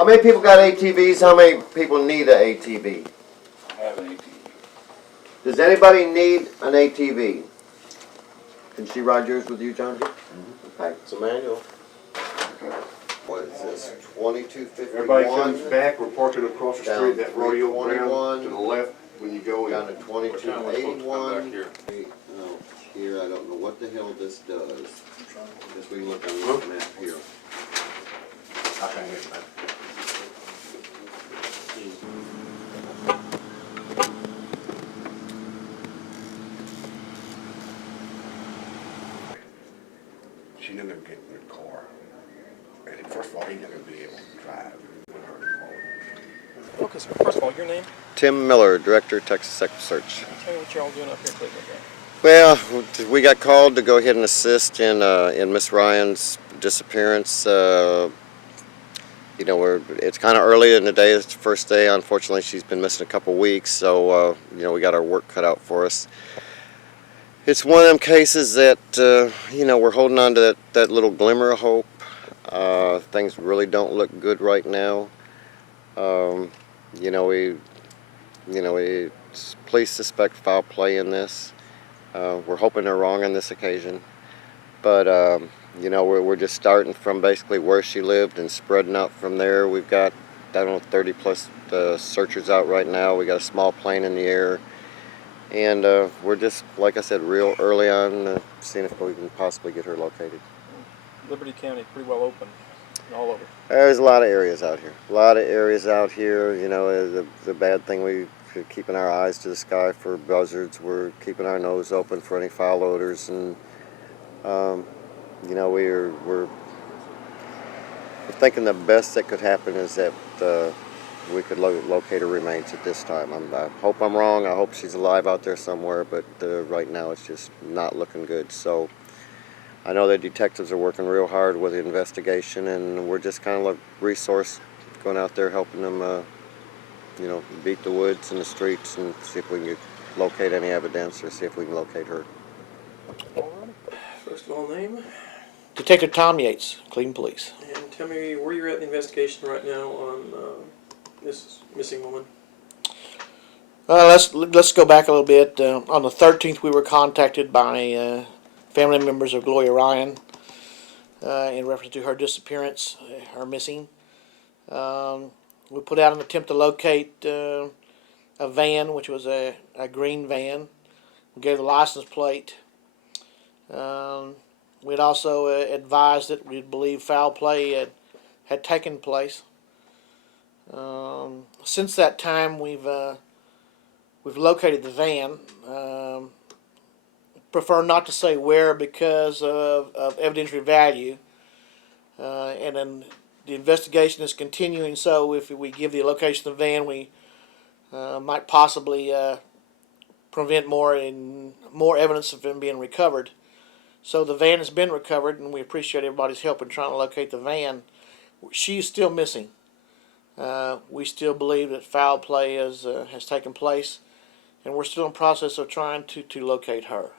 How many people got ATVs? How many people need an ATV? I have an ATV. Does anybody need an ATV? Can she ride yours with you, John? Mm-hmm. Okay, it's a manual. Okay. What is this? 2251. Everybody comes back. We're parking across the Down street. That rodeo 321. ground to the left when you go in. Down to 2281. Here. No, here I don't know what the hell this does. Just we look on this map here. I can't hear that. She's not gonna get in the car. And first of all, he's not gonna be able to drive with her in the car. Okay, so first of all, your name? Tim Miller, Director, Texas Search. Tell me what you're all doing up here in Cleveland. Well, we got called to go ahead and assist in Miss Ryan's disappearance. You know, it's kind of early in the day. It's the first day. Unfortunately, she's been missing a couple weeks, so you know, we got our work cut out for us. It's one of them cases that you know, we're holding on to that little glimmer of hope. Things really don't look good right now. You know, we police suspect foul play in this. We're hoping they're wrong on this occasion, but you know, we're just starting from basically where she lived and spreading out from there. We've got, I don't know, 30 plus searchers out right now. We got a small plane in the air, and we're just, like I said, real early on seeing if we can possibly get her located. Liberty County, pretty well open, all over. There's a lot of areas out here. A lot of areas out here. You know, the bad thing, we're keeping our eyes to the sky for buzzards. We're keeping our nose open for any foul odors, and you know, we're thinking the best that could happen is that we could locate her remains at this time. I hope I'm wrong. I hope she's alive out there somewhere, but right now it's just not looking good. So I know the detectives are working real hard with the investigation, and we're just kind of like resource going out there helping them, you know, beat the woods and the streets and see if we can locate any evidence or see if we can locate her. First of all, name, Detective Tom Yates, Cleveland Police. and tell me where you're at in the investigation right now on this missing woman. Let's go back a little bit. On the 13th, we were contacted by family members of Gloria Ryan in reference to her disappearance, her missing. We put out an attempt to locate a van, which was a green van. We gave the license plate. We'd also advised that we believe foul play had taken place. Since that time, we've located the van. Prefer not to say where because of evidentiary value, and then the investigation is continuing. So if we give the location of the van, we might possibly prevent more evidence of them being recovered. So the van has been recovered, and we appreciate everybody's help in trying to locate the van. She's still missing. We still believe that foul play has taken place, and we're still in the process of trying to locate her.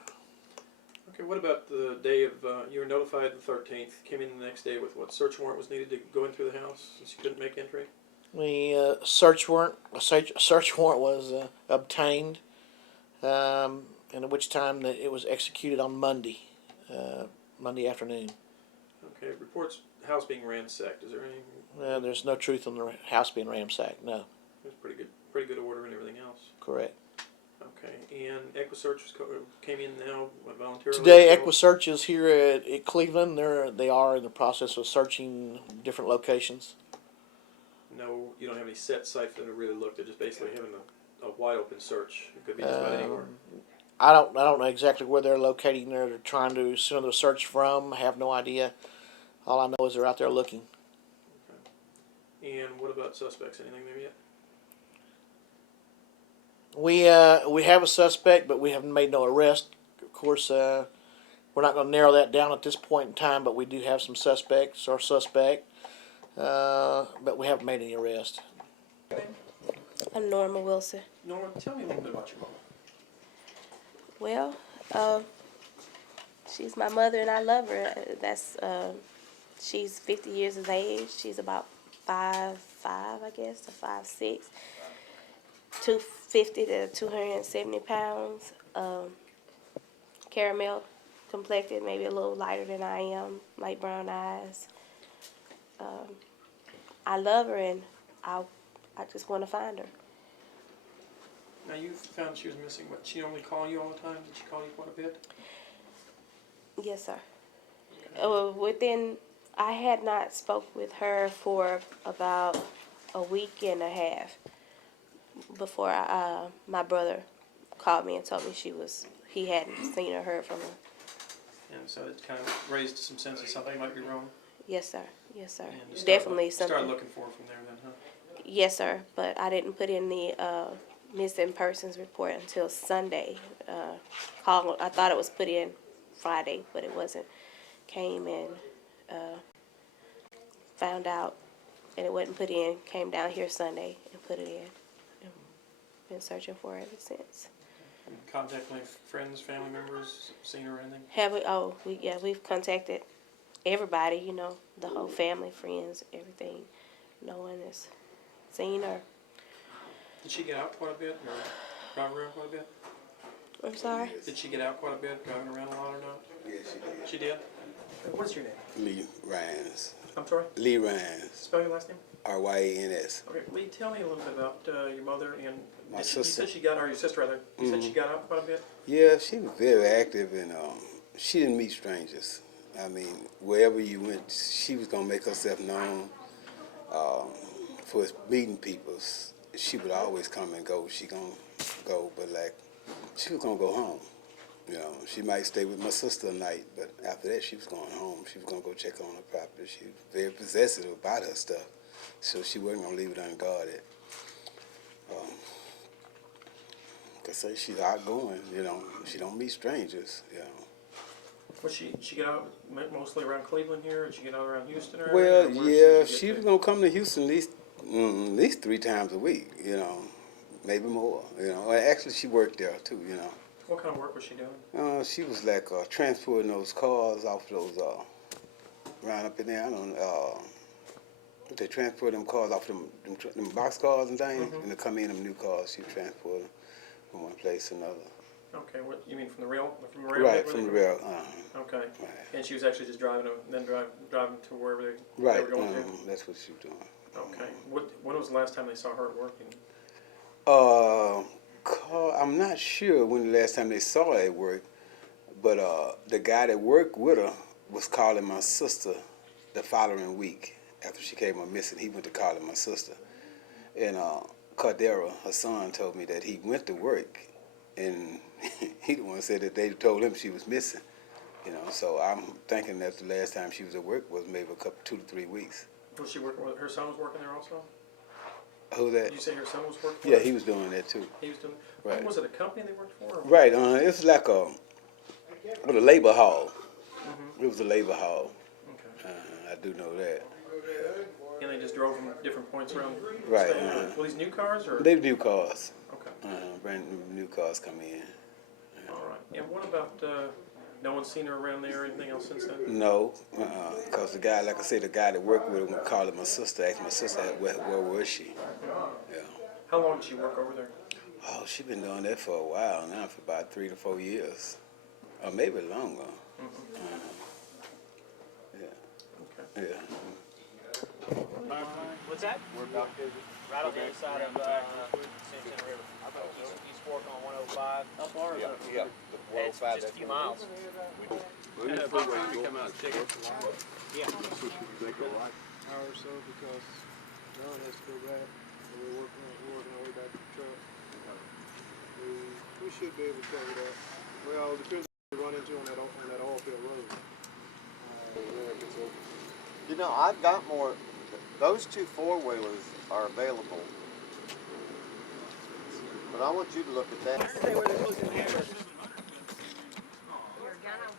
Okay, what about the day of, you were notified the 13th, came in the next day with what, search warrant was needed to go in through the house since you couldn't make entry? The search warrant was obtained, and at which time that it was executed on Monday afternoon. Okay, reports house being ransacked. Is there any? There's no truth on the house being ransacked. No. It was pretty good order and everything else. Correct. Okay, and EquiSearch came in now voluntarily? Today, EquiSearch is here at Cleveland. They are in the process of searching different locations. No, you don't have any set sites that have really looked at, just basically having a wide open search. It could be just about anywhere. I don't know exactly where they're locating. They're trying to send their search from. I have no idea. All I know is they're out there looking. Okay. And what about suspects? Anything there yet? We have a suspect, but we haven't made no arrest. Of course, we're not going to narrow that down at this point in time, but we do have some suspects or suspect, but we haven't made any arrest. I'm Norma Wilson. Norma, tell me a little bit about your mom. Well, she's my mother and I love her. She's 50 years of age. She's about 5 I guess, to 5'6", 250 to 270 pounds. Caramel complected, maybe a little lighter than I am, light brown eyes. I love her, and I just want to find her. Now you found she was missing. What? She only call you all the time? Did she call you quite a bit? Yes, sir. I had not spoke with her for about a week and a half before my brother called me and told me he hadn't seen or heard from her. And so it kind of raised some sense that something might be wrong. Yes, sir. Yes, sir. And you Definitely something. Started looking for her from there then, huh? Yes, sir. But I didn't put in the missing persons report until Sunday. I thought it was put in Friday, but it wasn't. Came and found out, and it wasn't put in. Came down here Sunday and put it in. And been searching for it ever since. Contact with friends, family members, seen her or anything? Have we? Oh, we've contacted everybody. You know, the whole family, friends, everything. No one has seen her. Did she get out quite a bit or drive around quite a bit? I'm sorry. Did she get out quite a bit, driving around a lot or not? Yes, she did. She did? What's your name? Lee Rhines. I'm sorry? Lee Rhines. Spell your last name? R-Y-A-N-S. Okay, Lee, tell me a little bit about your mother and My you sister. said she got, or your sister rather, you said she got out quite a bit? Yeah, she was very active, and she didn't meet strangers. I mean, wherever you went, she was going to make herself known for meeting people. She would always come and go. She going to go, but like, she was going to go home. You know, she might stay with my sister a night, but after that, she was going home. She was going to go check on her property. She was very possessive about her stuff, so she wasn't going to leave it unguarded. Like I say, she's outgoing, you know. She don't meet strangers, you know. Was she get out mostly around Cleveland here? Did she get out around Houston or Well, anything, or yeah, she she was going to come to Houston at least 3 times a week, you know, maybe more, you know. Actually, she worked there, too, you know. What kind of work was she doing? She was like transporting those cars off those, around up in there, I don't know, they transport them cars off them box cars and things, and they come in them new cars, she transport them from one place to another. Okay, what you mean from the rail? From the rail? Right, from the rail, Okay, right. and she was actually just driving them, then driving to wherever they Right, were going to? that's what she was doing. Okay, when was the last time they saw her working? I'm not sure when the last time they saw her at work, but the guy that worked with her was calling my sister the following week after she came up missing. He went to calling my sister, and Cardera, her son, told me that he went to work, and he the one said that they told him she was missing. You know, so I'm thinking that the last time she was at work was maybe 2 to 3 weeks. Was she working with her son? Was working there also? Who that? Did you say her son was working? Yeah, with her? he was doing that too. He was doing. Right. Was it a company they worked for? Or Right. It's like a labor hall. It was a labor hall. Okay. I do know that. And they just drove from different points around. Right, the state? Were these new cars or? They new cars. Okay. Brand new cars come in. All right. And what about? No one's seen her around there or anything else since then? No, because the guy, like I say, the guy that worked with her would call my sister, asked my sister, where was she? Yeah. How long did she work over there? Oh, she been doing that for a while now, for about 3 to 4 years, or maybe longer. Yeah. Okay. Yeah. What's that? Right on the other side of Santana River. East Fork on 105. How far is it? Yeah, It's just a few miles. come out and check it. Yeah. Hour or so because John has to go back, and we're working our way back to the truck. We should be able to cover that. Well, it depends on what we run into on that oil field road. You know, I've got more. Those 2 4-wheelers are available, but I want you to look at that. You're gonna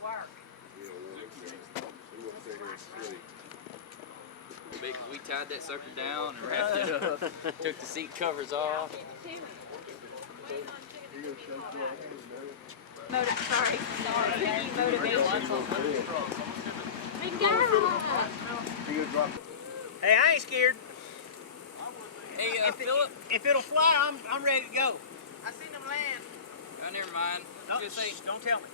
work. We tied that sucker down and wrapped it up. Took the seat covers off. Sorry. Hey, I ain't scared. Philip? If it'll fly, I'm ready to go. I seen him land. Oh, never mind. No, Just say, don't tell me.